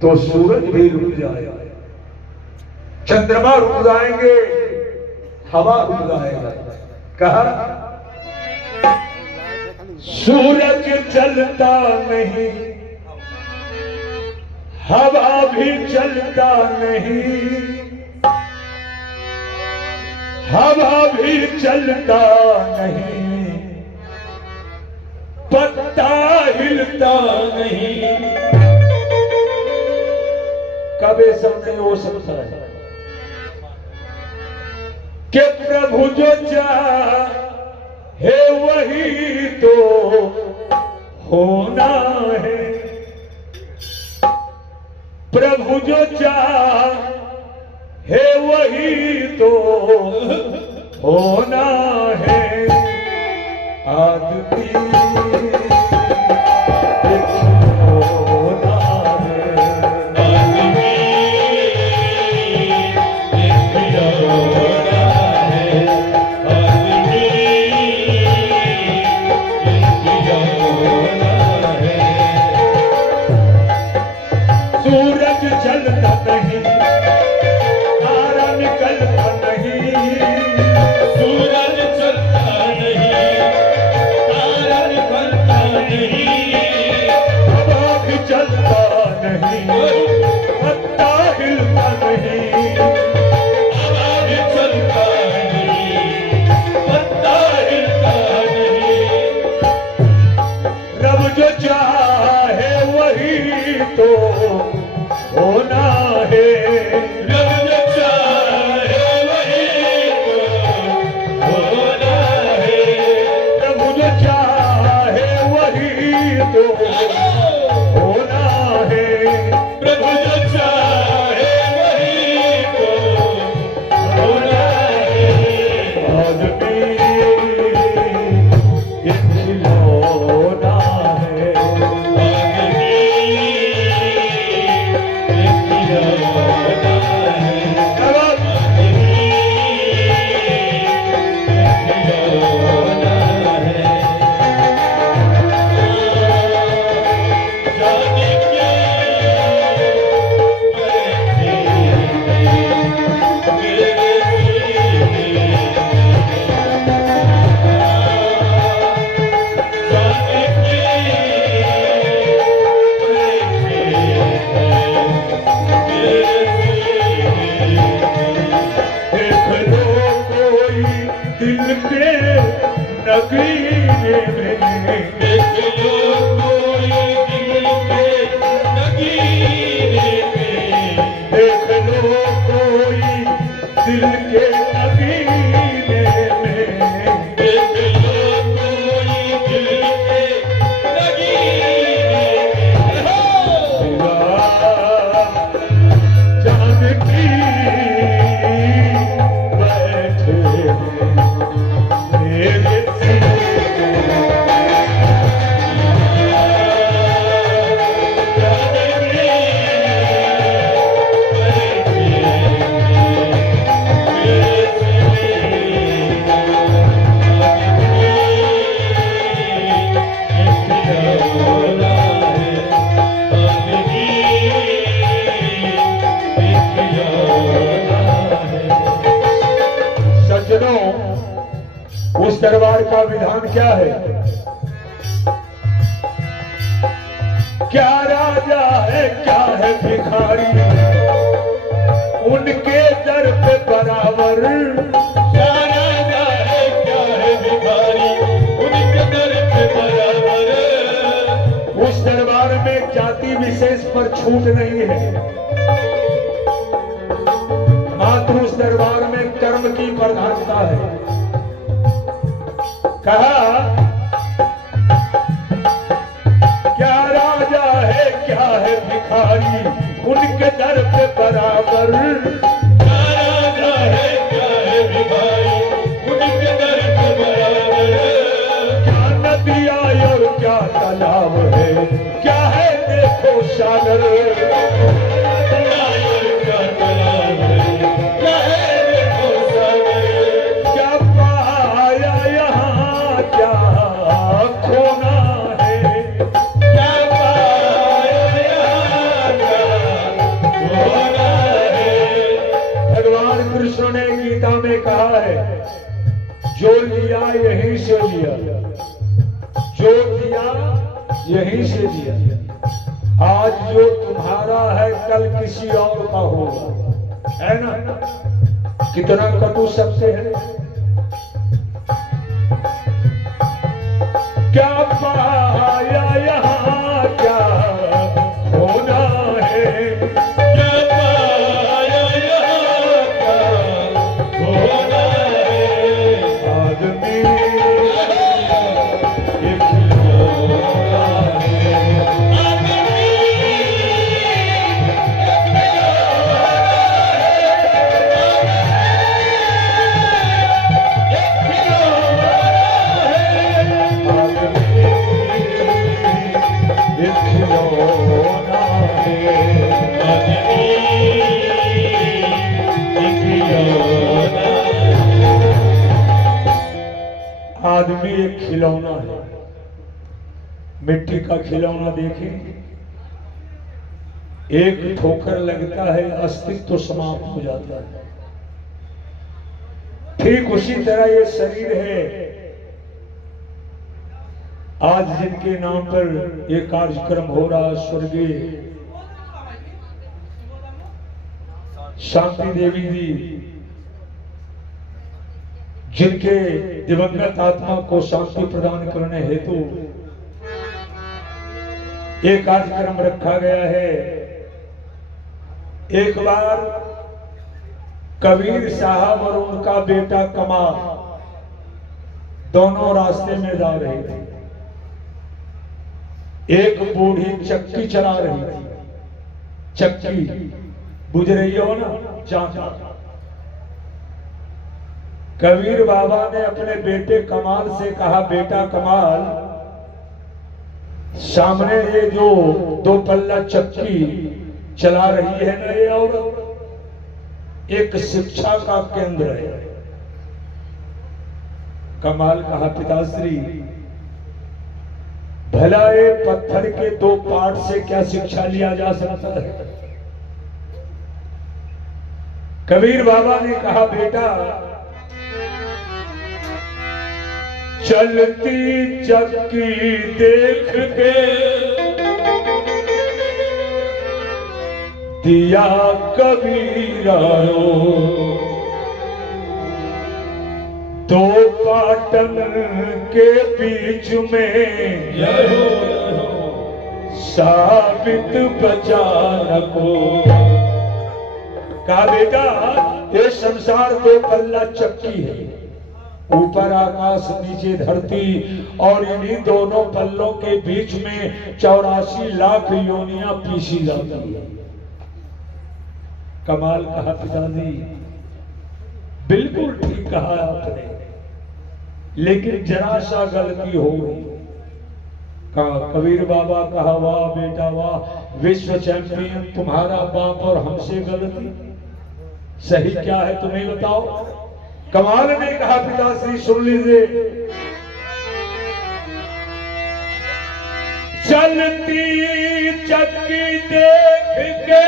तो सूरज भी रुक जाएगा, चंद्रमा रुक जाएंगे, हवा रुक जाएगा। कहा सूरज चलता नहीं, हवा भी चलता नहीं, हवा भी चलता नहीं, पत्ता हिलता नहीं। कब ये सब नहीं हो सकता है कि प्रभु जो चाहे वही तो होना है, प्रभु जो चाहे वही तो होना है। आदमी उस दरबार का विधान क्या है? क्या राजा है क्या है भिखारी, उनके दर पे बराबर। क्या राजा है क्या है भिखारी, उनके दर पे बराबर। उस दरबार में जाति विशेष पर छूट नहीं है, मात्र उस दरबार में कर्म की प्रधानता है। कहा क्या राजा है क्या है भिखारी, उनके दर पे बराबर। क्या राजा है क्या है भिखारी, उनके दर पे बराबर। क्या नदियाँ और क्या तालाब है, क्या है देखो सागर। कृष्ण ने गीता में कहा है, जो लिया यहीं से लिया, जो दिया यहीं से दिया। आज जो तुम्हारा है कल किसी और का होगा, है ना? कितना कटु सत्य है। क्या पाया यहाँ क्या होना है, क्या पाया यहाँ क्या होना है। आदमी एक खिलौना है, एक खिलौना है। आदमी एक खिलौना है। मिट्टी का खिलौना देखें, एक ठोकर लगता है अस्तित्व तो समाप्त हो जाता है। ठीक उसी तरह ये शरीर है। आज जिनके नाम पर ये कार्यक्रम हो रहा, स्वर्गीय शांति देवी जी, जिनके दिवंगत आत्मा को शांति प्रदान करने हेतु एक कार्यक्रम रखा गया है। एक बार कबीर साहब और उनका बेटा कमाल दोनों रास्ते में जा रहे थे। एक बूढ़ी चक्की चला रही थी, चक्की बुझ रही हो ना, चाचा। कबीर बाबा ने अपने बेटे कमाल से कहा, बेटा कमाल, सामने ये जो दो पल्ला चक्की चला रही है ना, ये और एक शिक्षा का केंद्र है। कमाल कहा, पिताश्री, भला ये पत्थर के दो पार्ट से क्या शिक्षा लिया जा सकता है? कबीर बाबा ने कहा, बेटा, चलती चक्की देख के दिया कबीरा दो पाटन के बीच में साबित बचा रखो। कहा, बेटा, ये संसार दो पल्ला चक्की है, ऊपर आकाश नीचे धरती, और इन्हीं दोनों पल्लों के बीच में 84 लाख योनियां पीसी जाती है। कमाल कहा, पिताजी, बिल्कुल ठीक कहा आपने, लेकिन जरा सा गलती हो गई। कहा, कबीर बाबा कहा, वाह बेटा वाह, विश्व चैंपियन तुम्हारा बाप और हमसे गलती। सही क्या है तुम्हें बताओ? कमाल ने कहा, पिताश्री सुन लीजिए, चलती चक्की देख के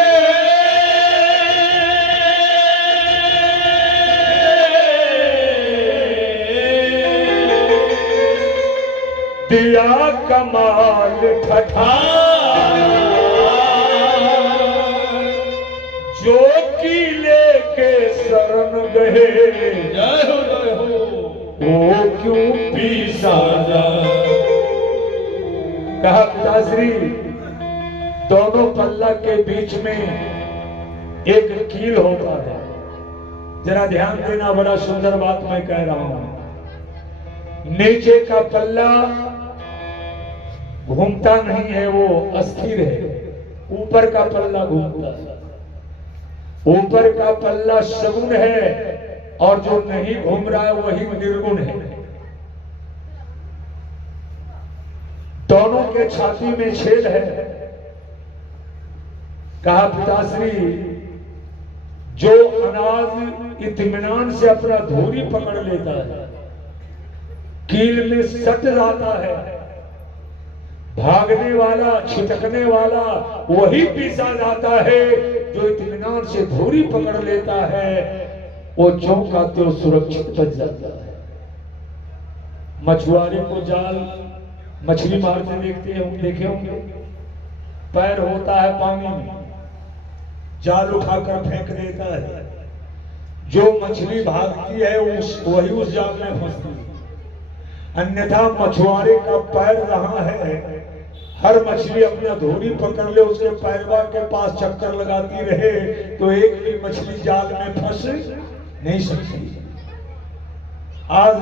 दिया कमाल ठठा, जो की लेके शरण गए वो क्यों पीसा जा। कहा, पिताश्री, दोनों पल्ला के बीच में एक कील होता है। जरा ध्यान देना, बड़ा सुंदर बात मैं कह रहा हूं। नीचे का पल्ला घूमता नहीं है, वो अस्थिर है। ऊपर का पल्ला घूमता है। ऊपर का पल्ला सगुण है और जो नहीं घूम रहा है वही निर्गुण है। दोनों के छाती में छेद है। कहा, पिताश्री, जो अनाज इत्मीनान से अपना धूरी पकड़ लेता है, कील में सट जाता है, भागने वाला, छिटकने वाला वही पीसा जाता है। जो इत्मीनान से धूरी पकड़ लेता है वो चौंकाते हो सुरक्षित बच जाता है। मछुआरे को जाल मछली मारते देखे होंगे, पैर होता है पानी में, जाल उठाकर फेंक देता है, जो मछली भागती है वही उस जाल में फंसती है। अन्यथा मछुआरे का पैर रहा है, हर मछली अपना धोरी पकड़ ले, उसके पैरवा के पास चक्कर लगाती रहे तो एक भी मछली जाल में फंस नहीं सकती। आज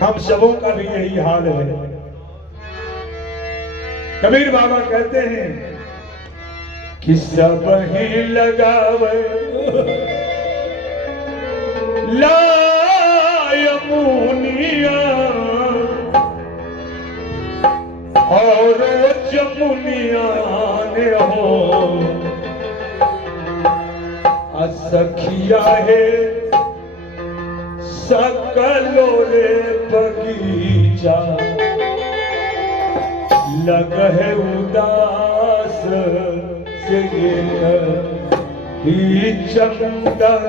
हम सबों का भी यही हाल है। कबीर बाबा कहते हैं कि सब ही लगावे लाय मुनिया और जमुनिया ने हो असखिया है सकलो रे बगीचा लग है उदास से ही चंदन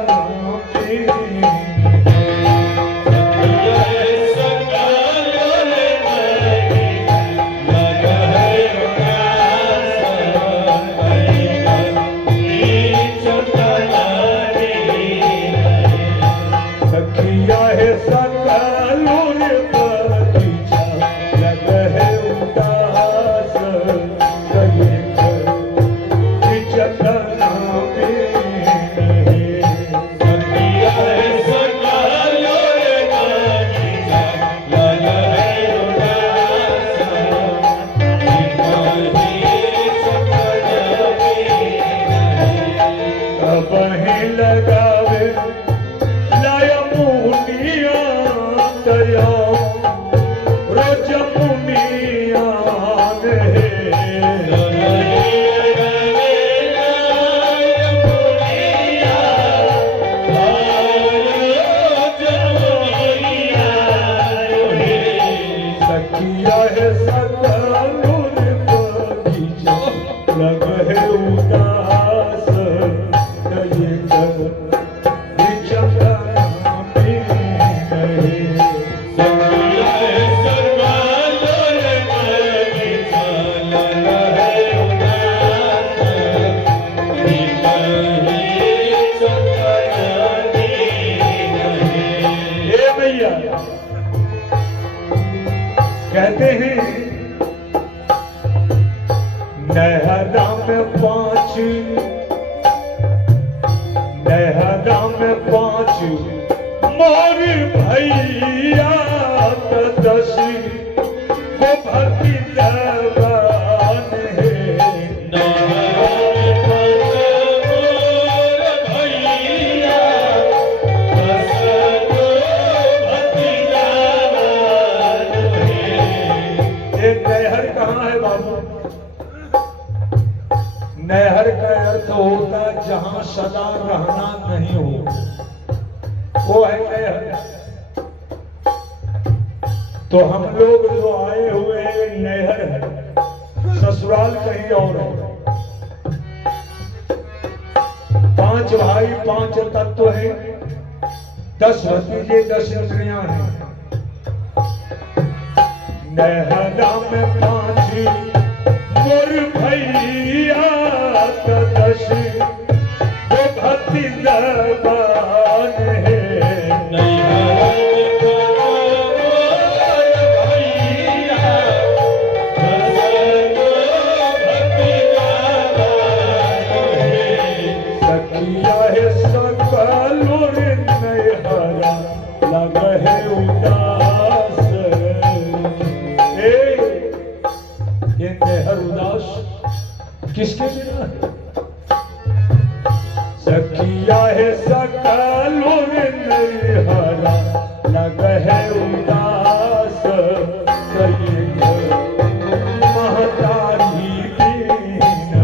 कहते हैं नहरा में पांच मोर भैया दसी को भक्ति दबान है। नहर कहाँ है बाबू? नहर का अर्थ होता जहां सदा रहना नहीं हो, वो है नहर। तो हम लोग जो आए हुए हैं नहर है, ससुराल कहीं और है। 5 भाई 5 तत्व हैं, 10 भतीजे 10 स्त्रियां हैं। नहरा में 5 मोर भैया दसी वो भक्ति दबान है। सखिया है सकलो रे नैहरा लग है उदास। ये नहर उदास किसके बिना है? सखिया है सकलो रे नैहरा लग है उदास। करिए महतारी दीन है।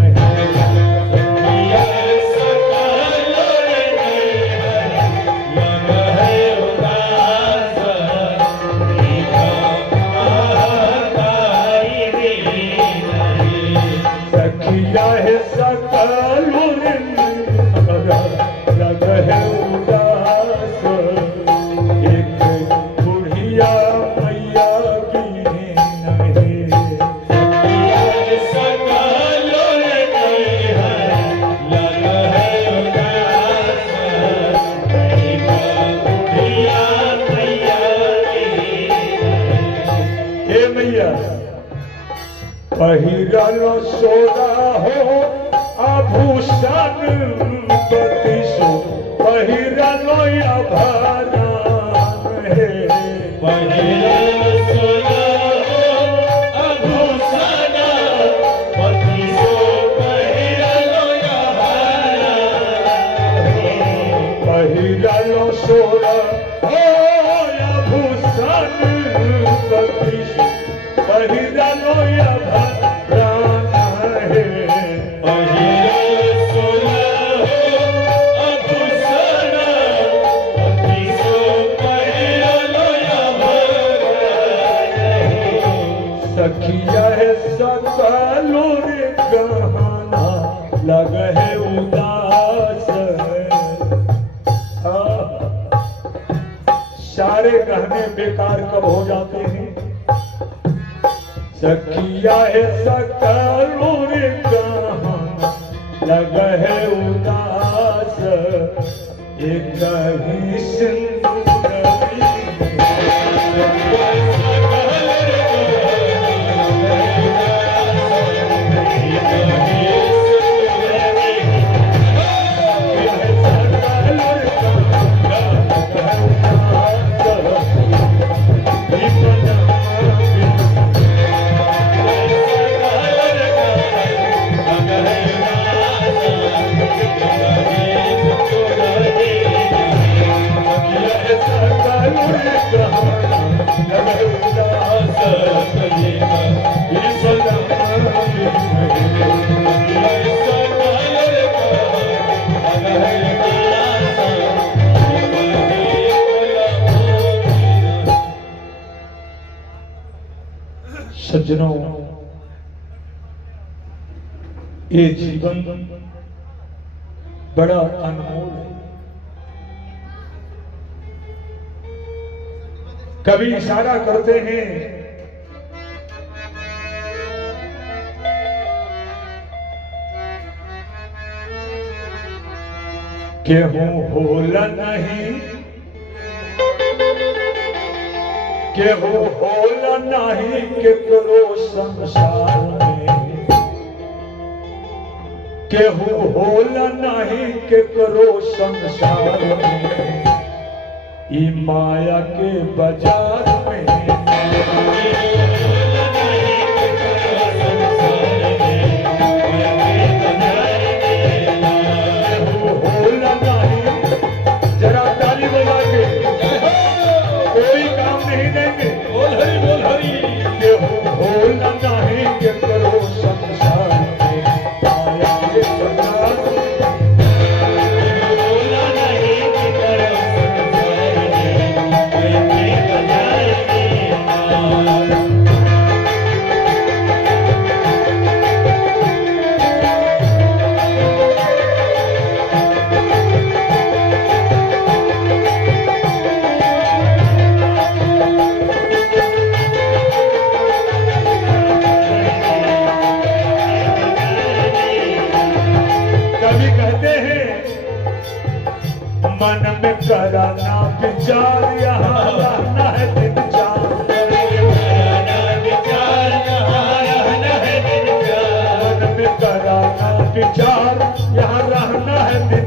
सखिया है सकलो रे नैहरा लग है उदास। सखिया है सकलो रे नैहरा पहिरलो सोरा हो आभूषण बतीसो पहिरलो आभरण हे पहिरलो सोरा हो आभूषण बतीसो पहिरलो आभरण पहिरलो सोरा हो आभूषण बतीसो पहिरलो आभरण हे सखिया है सकलो रे गहना लग है उदास सारे गहने बेकार कब हो जाते हैं। सखिया है सकलो रे गहना लग है उदास एक ही सज्जनों, ये जीवन बड़ा अनमोल है। कभी इशारा करते हैं कि हूं होला नहीं, केहू होला नहीं केकरो संसार में, केहू होला नहीं केकरो संसार में, ई माया के बाजार में केहू होला नहीं। जरा ताली बजा के कोई काम नहीं देंगे। बोल हरी केहू होला नहीं केकरो संसार में, माया के बाजार में होला नहीं केकरो संसार में, माया के बाजार में। कभी कहते हैं मन में कराना विचार यहाँ रहना है दिन चार, मन में कराना विचार यहाँ रहना है दिन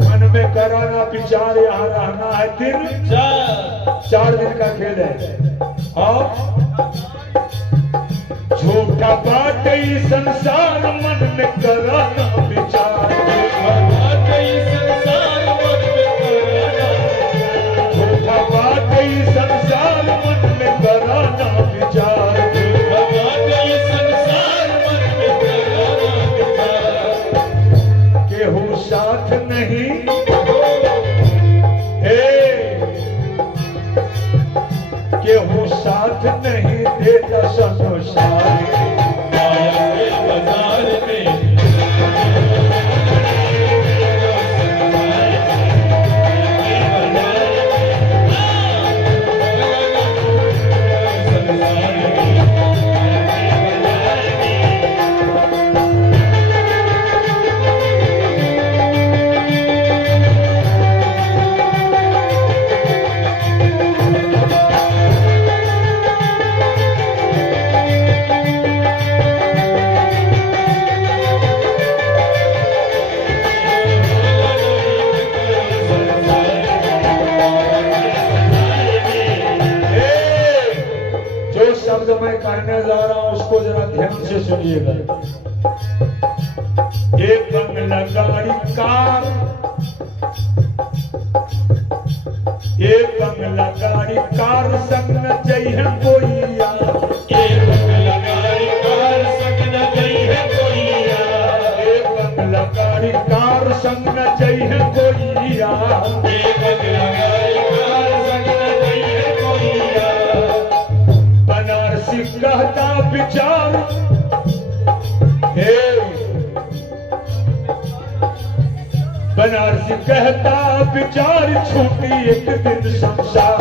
मन में कराना विचार यहाँ रहना है दिन चार दिन का खेल है। और झूठा बात ही संसार मन में कराना विचार, झूठा बात ही संसार मन में कराना विचार, केहू साथ नहीं केहू साथ नहीं देता संसार माया के बाजार में। शब्द मैं कहने जा रहा हूं उसको जरा ध्यान से सुनिएगा। एक बंगला गाड़ी कार, एक बंगला गाड़ी कार संग न चाहिए कोई यार, एक बंगला गाड़ी कार संग न चाहिए कोई यार, एक बंगला गाड़ी कार संग न चाहिए कोई यार, एक बंगला गाड़ी कार संग न चाहिए कोई यार। बनारसी कहता विचार, हे बनारसी कहता विचार छूटी एक दिन संसार,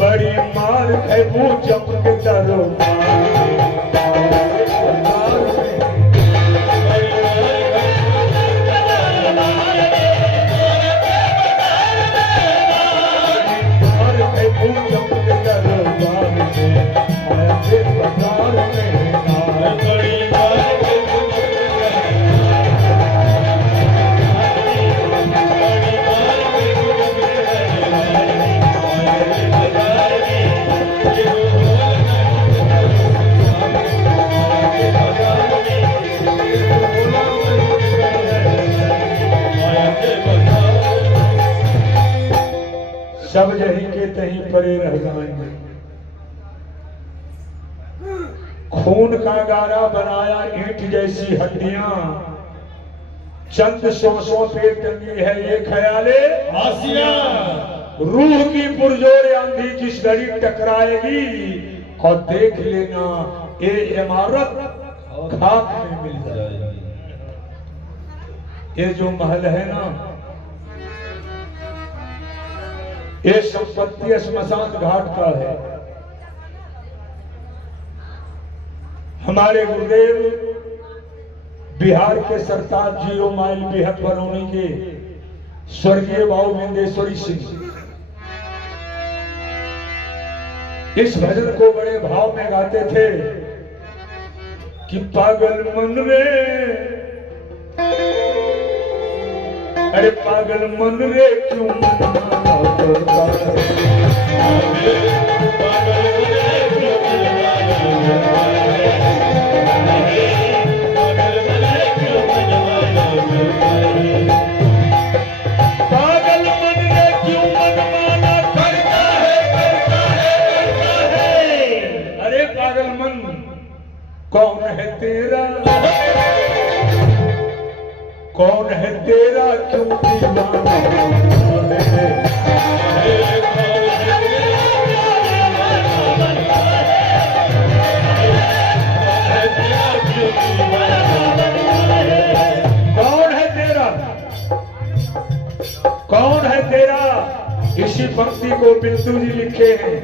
बड़ी मार खेबू जम के दरबार सब जही के तही परे रह जाएंगे। खून का गारा बनाया ईंट जैसी हड्डियां, चंद सांसों पे टंगी है ये ख्याले आसिया। रूह की पुरजोर आंधी जिस घड़ी टकराएगी और देख लेना ये इमारत खाक में मिल जाएगी। ये जो महल है ना, ये संपत्ति श्मशान घाट का है। हमारे गुरुदेव बिहार के सरताज 0 माइल बेहद बरौनी के स्वर्गीय बाबू विंदेश्वरी सिंह इस भजन को बड़े भाव में गाते थे कि पागल मन रे, अरे पागल मन रे क्यों मन करता है, पागल मन रे क्यों मन माना करता है, करता है, करता है। अरे पागल मन कौन है तेरा, कौन है तेरा क्यों दीवाना है, कौन है तेरा। इसी पंक्ति को बिंदु जी लिखे हैं।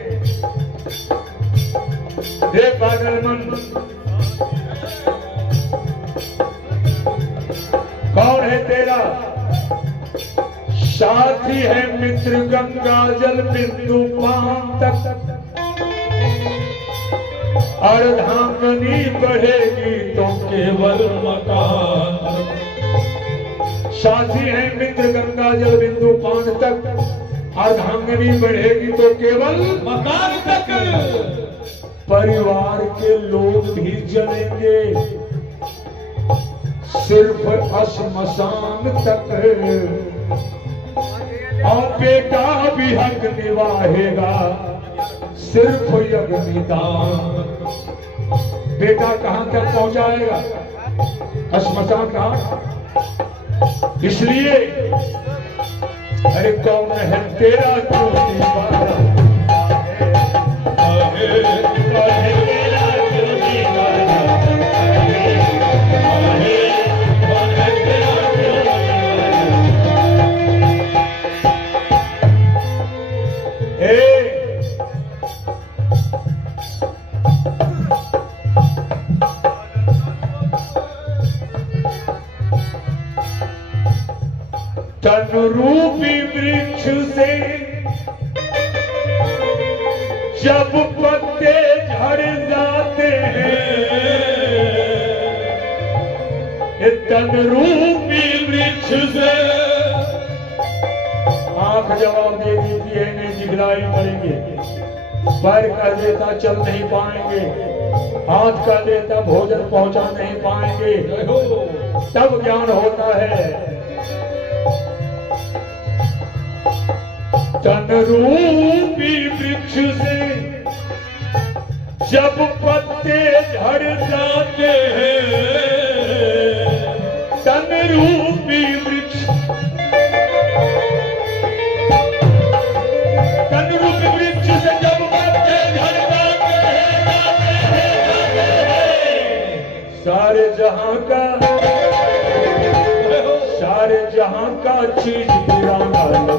हे पागल मन कौन है तेरा, साथी है मित्र गंगा जल बिंदु पान तक, अर्धांगनी बढ़ेगी तो केवल मकान, साथी है मित्र गंगा जल बिंदु पान तक, अर्धांगनी बढ़ेगी तो केवल मकान तक। परिवार के लोग भी जलेंगे सिर्फ श्मशान तक, और बेटा भी हक निभाएगा सिर्फ अग्निदान। बेटा कहां तक पहुंचाएगा, श्मशान घाट। इसलिए अरे कौन है तेरा क्यों दीवाना तन रूपी वृक्ष से जब पत्ते झड़ जाते हैं, तन रूपी वृक्ष से। आंख जवाब दे देती है नहीं दिखलाई पड़ेंगे, पैर कर देता चल नहीं पाएंगे, हाथ कर देता भोजन पहुंचा नहीं पाएंगे, तब ज्ञान होता है। तन रूपी वृक्ष से जब पत्ते झड़ जाते हैं, तन रूपी वृक्ष, तन रूपी वृक्ष से जब पत्ते झड़ जाते हैं, सारे जहां का चीज पुराना लगता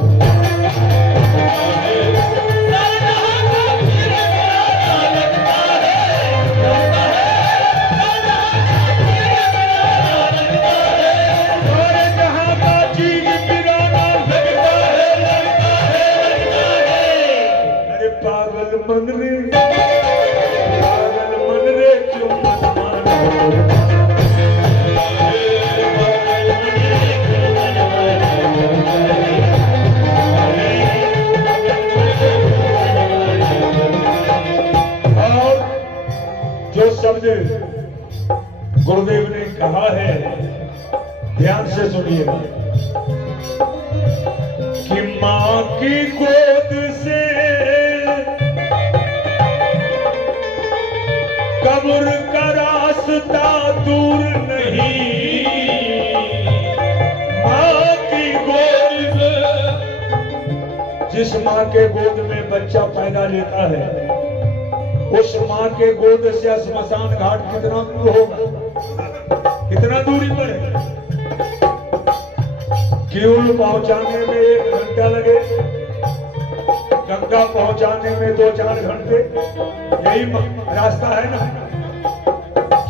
गुरुदेव ने कहा है, ध्यान से सुनिएगा कि माँ की गोद से कब्र का रास्ता दूर नहीं। माँ की गोद से, जिस माँ के गोद में बच्चा पैदा लेता है, उस माँ के गोद से श्मशान घाट कितना दूर होगा, कितना दूरी पर है? क्यूल पहुंचाने में 1 घंटा लगे, गंगा पहुंचाने में 2-4 घंटे, यही रास्ता है ना।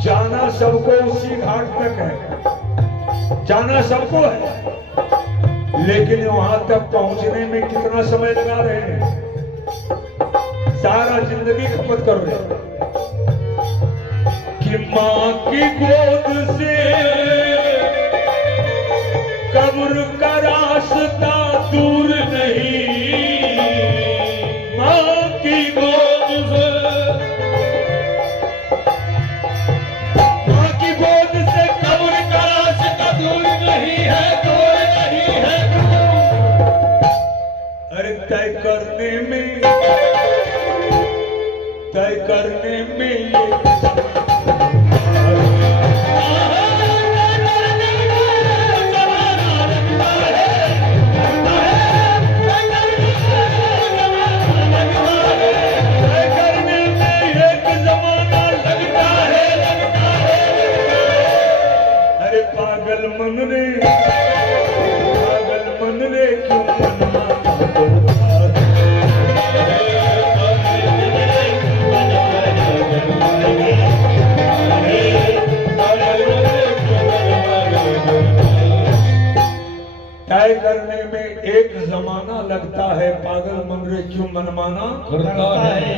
जाना सबको उसी घाट तक है, जाना सबको है, लेकिन वहां तक पहुंचने में कितना समय लगा रहे हैं? सारा जिंदगी खपत कर रहे हैं। कि माँ की गोद से कब्र का रास्ता दूर नहीं। माँ की गोद से, माँ की गोद से कब्र का रास्ता दूर नहीं है, दूर नहीं है। अरे तय करने में ये पागल मन रे क्यों मन माना तय करने में एक जमाना लगता है, पागल मन रे क्यों मनमाना करता है।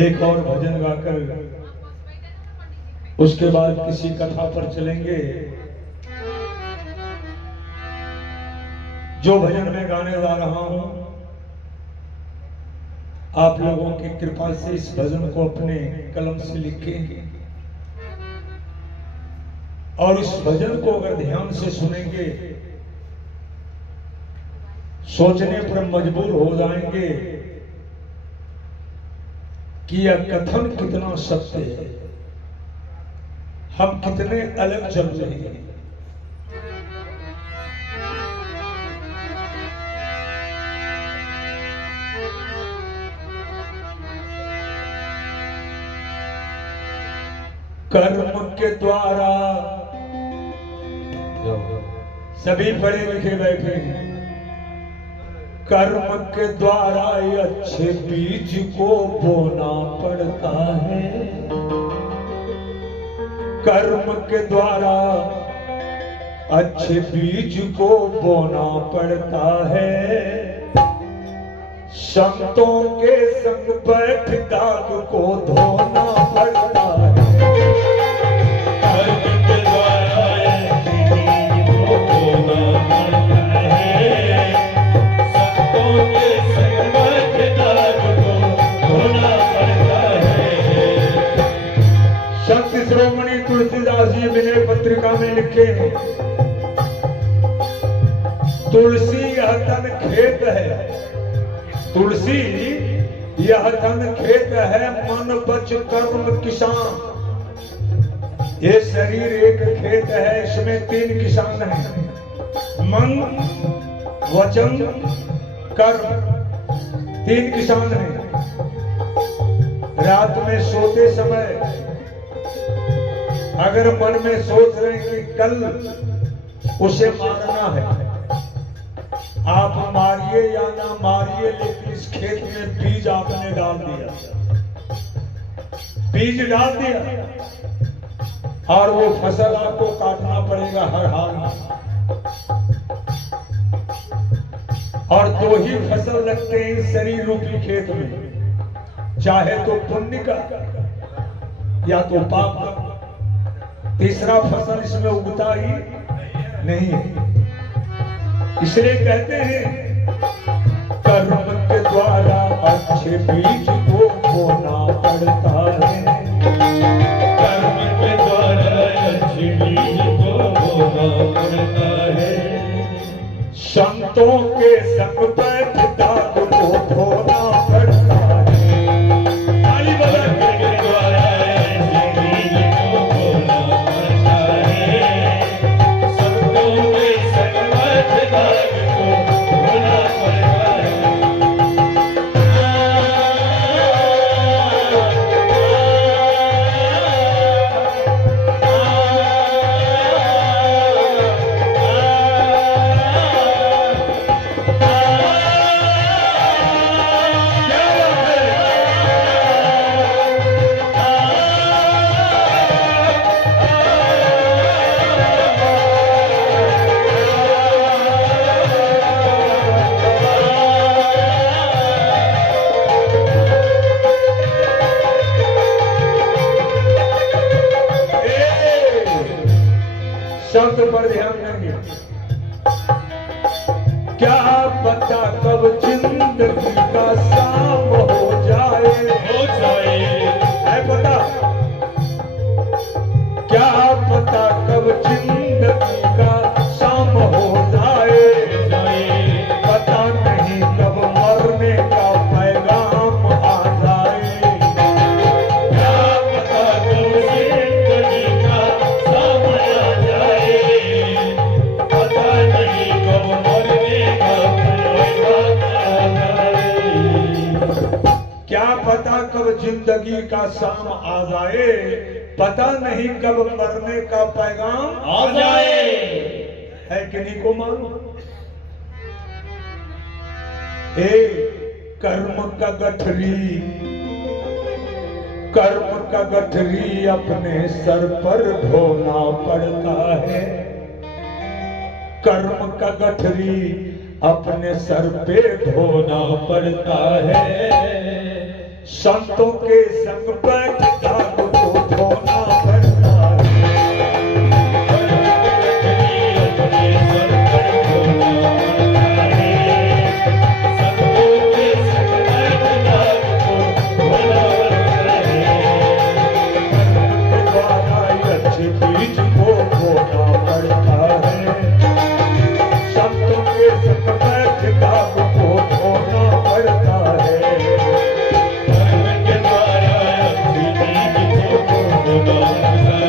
एक और भजन गाकर उसके बाद किसी कथा पर चलेंगे। जो भजन मैं गाने जा रहा हूं, आप लोगों की कृपा से इस भजन को अपने कलम से लिखेंगे और इस भजन को अगर ध्यान से सुनेंगे, सोचने पर मजबूर हो जाएंगे कि यह कथन कितना सत्य है, हम कितने अलग चल रहे हैं। कर्म के द्वारा सभी पढ़े लिखे बैठे हैं, कर्म के द्वारा अच्छे बीज को बोना पड़ता है। कर्म के द्वारा अच्छे बीज को बोना पड़ता है। संतों के संग बैठ दाग को धोना पड़ता है। शिरोमणि तुलसीदास जी विनय पत्रिका में लिखे हैं, तुलसी यह तन खेत है, तुलसी यह तन खेत है, मन बच कर्म किसान। ये शरीर एक खेत है, इसमें 3 किसान हैं, मन वचन कर्म, 3 किसान हैं। रात में सोते समय अगर मन में सोच रहे हैं कि कल उसे मारना है, आप मारिए या ना मारिए, लेकिन इस खेत में बीज आपने डाल दिया, बीज डाल दिया, और वो फसल आपको काटना पड़ेगा हर हाल में। और 2 ही फसल लगते हैं इस शरीर रूपी खेत में, चाहे तो पुण्य का या तो पाप का, तीसरा फसल इसमें उगता ही नहीं है। इसलिए कहते हैं कर्म के द्वारा अच्छे बीज को बोना पड़ता है, कर्म के द्वारा अच्छे बीज को बोना पड़ता है। संतों के संग पर दाग को धोना पड़ता है, ताली बजा के द्वारा अच्छे बीज को बोना पड़ता है। संतों के संग पर दाग को धोना पड़ता है। शब्द पर ध्यान देंगे। क्या पता कब जिंदगी का शाम हो जाए, है पता? क्या पता कब जिंदगी का शाम हो जाए, पता नहीं कब मरने का पैगाम आ जाए। क्या पता कब जिंदगी का शाम आ जाए, पता नहीं कब मरने का पैगाम आ जाए। क्या पता कब जिंदगी का शाम आ जाए, पता नहीं कब मरने का पैगाम आ जाए। है कि नहीं को मालूम? कर्म का गठरी, कर्म का गठरी अपने सर पर ढोना पड़ता है, कर्म का गठरी अपने सर पे ढोना पड़ता है। संतों के संग पर दाग को धोना पड़ता है, अपने सर पर धोना पड़ता है। संतों के संग पर दाग को धोना पड़ता है। कर्म के द्वारा अच्छे बीज को बोना पड़ता है। संतों के संग पर दाग को धोना पड़ता है। कर्म के द्वारा अच्छे बीज को बोना पड़ता है।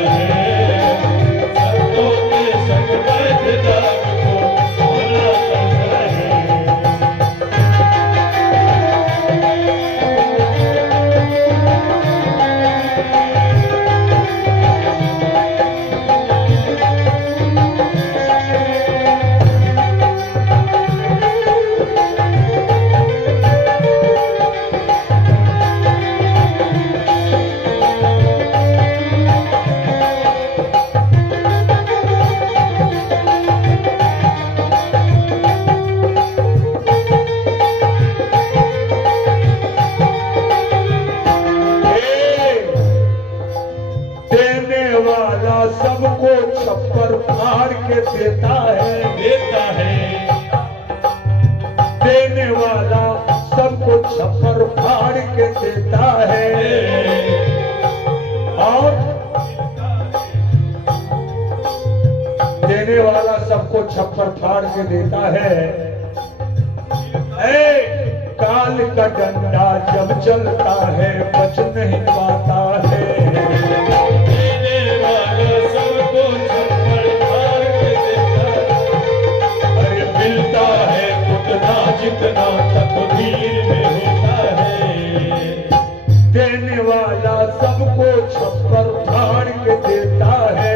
संतों के संग पर दाग को धोना पड़ता है। देने वाला सबको छप्पर फाड़ के देता है, देता है। देने वाला सबको छप्पर फाड़ के देता है। और छप्पर फाड़ के देता है। ए, काल का डंडा जब चलता है बच नहीं पाता है। देने वाला सबको छप्पर फाड़ के देता है। अरे मिलता है उतना जितना तकदीर में होता है। देने वाला सबको छप्पर फाड़ के देता है।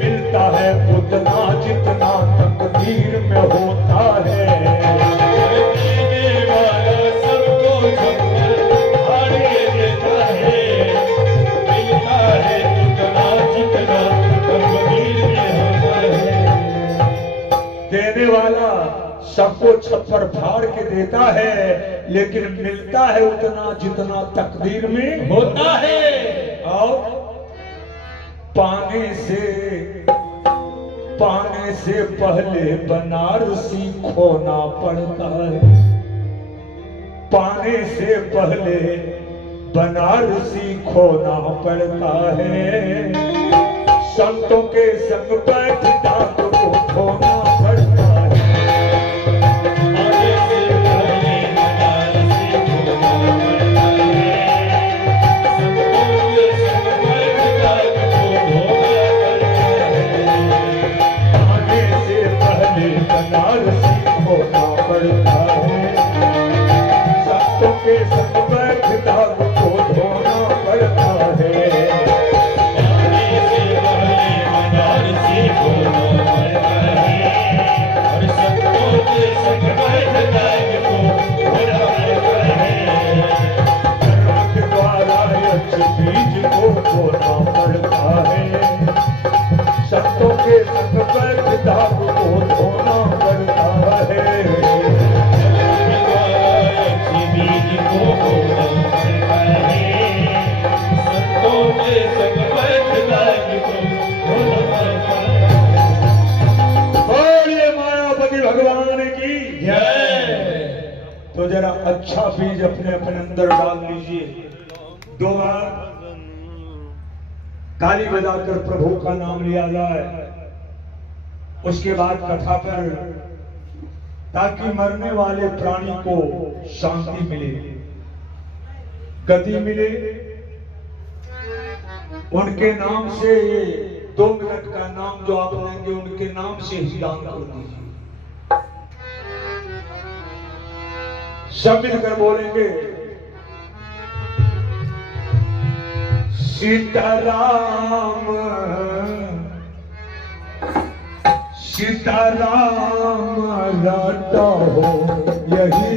मिलता है उतना जितना तकदीर में होता है। देने वाला सबको छप्पर फाड़ के देता है। मिलता है उतना जितना तकदीर में होता है। देने वाला सबको छप्पर फाड़ के देता है, लेकिन मिलता है उतना जितना तकदीर में होता है। और पाने से पहले बनारसी खोना पड़ता है। पाने से पहले बनारसी खोना पड़ता है। संतों के संग बैठता तो खोना पड़ता है। आगे से पहले बनारसी खोना पड़ता है। संतों के संग बैठता तो धोना पड़ता है। आने से पहले बनारसी खोना पड़ता है। संतों के संग बैठता को धोना पड़ता है। आगे से पहले बनारसी खोना पड़ता है। और संतों के संग बैठता तो धोना पड़ता है। कर्म के द्वारा यक्ष बीज को बोना पड़ता है। संतों के संग बैठता को धोना पड़ता है। बीज को बोना पड़ता है। संतों के संग बैठता तो धोना पड़ता है। बोलिए मायापति भगवान की जय। तो जरा अच्छा बीज अपने अपने अंदर डाल लीजिए। 2 बार ताली बजाकर प्रभु का नाम लिया जाए। उसके बाद कथा कर, ताकि मरने वाले प्राणी को शांति मिले, गति मिले। उनके नाम से 2 मिनट का नाम जो आप लेंगे उनके नाम से ही दान कर दीजिए। सब मिलकर बोलेंगे सीताराम सीताराम रटो यही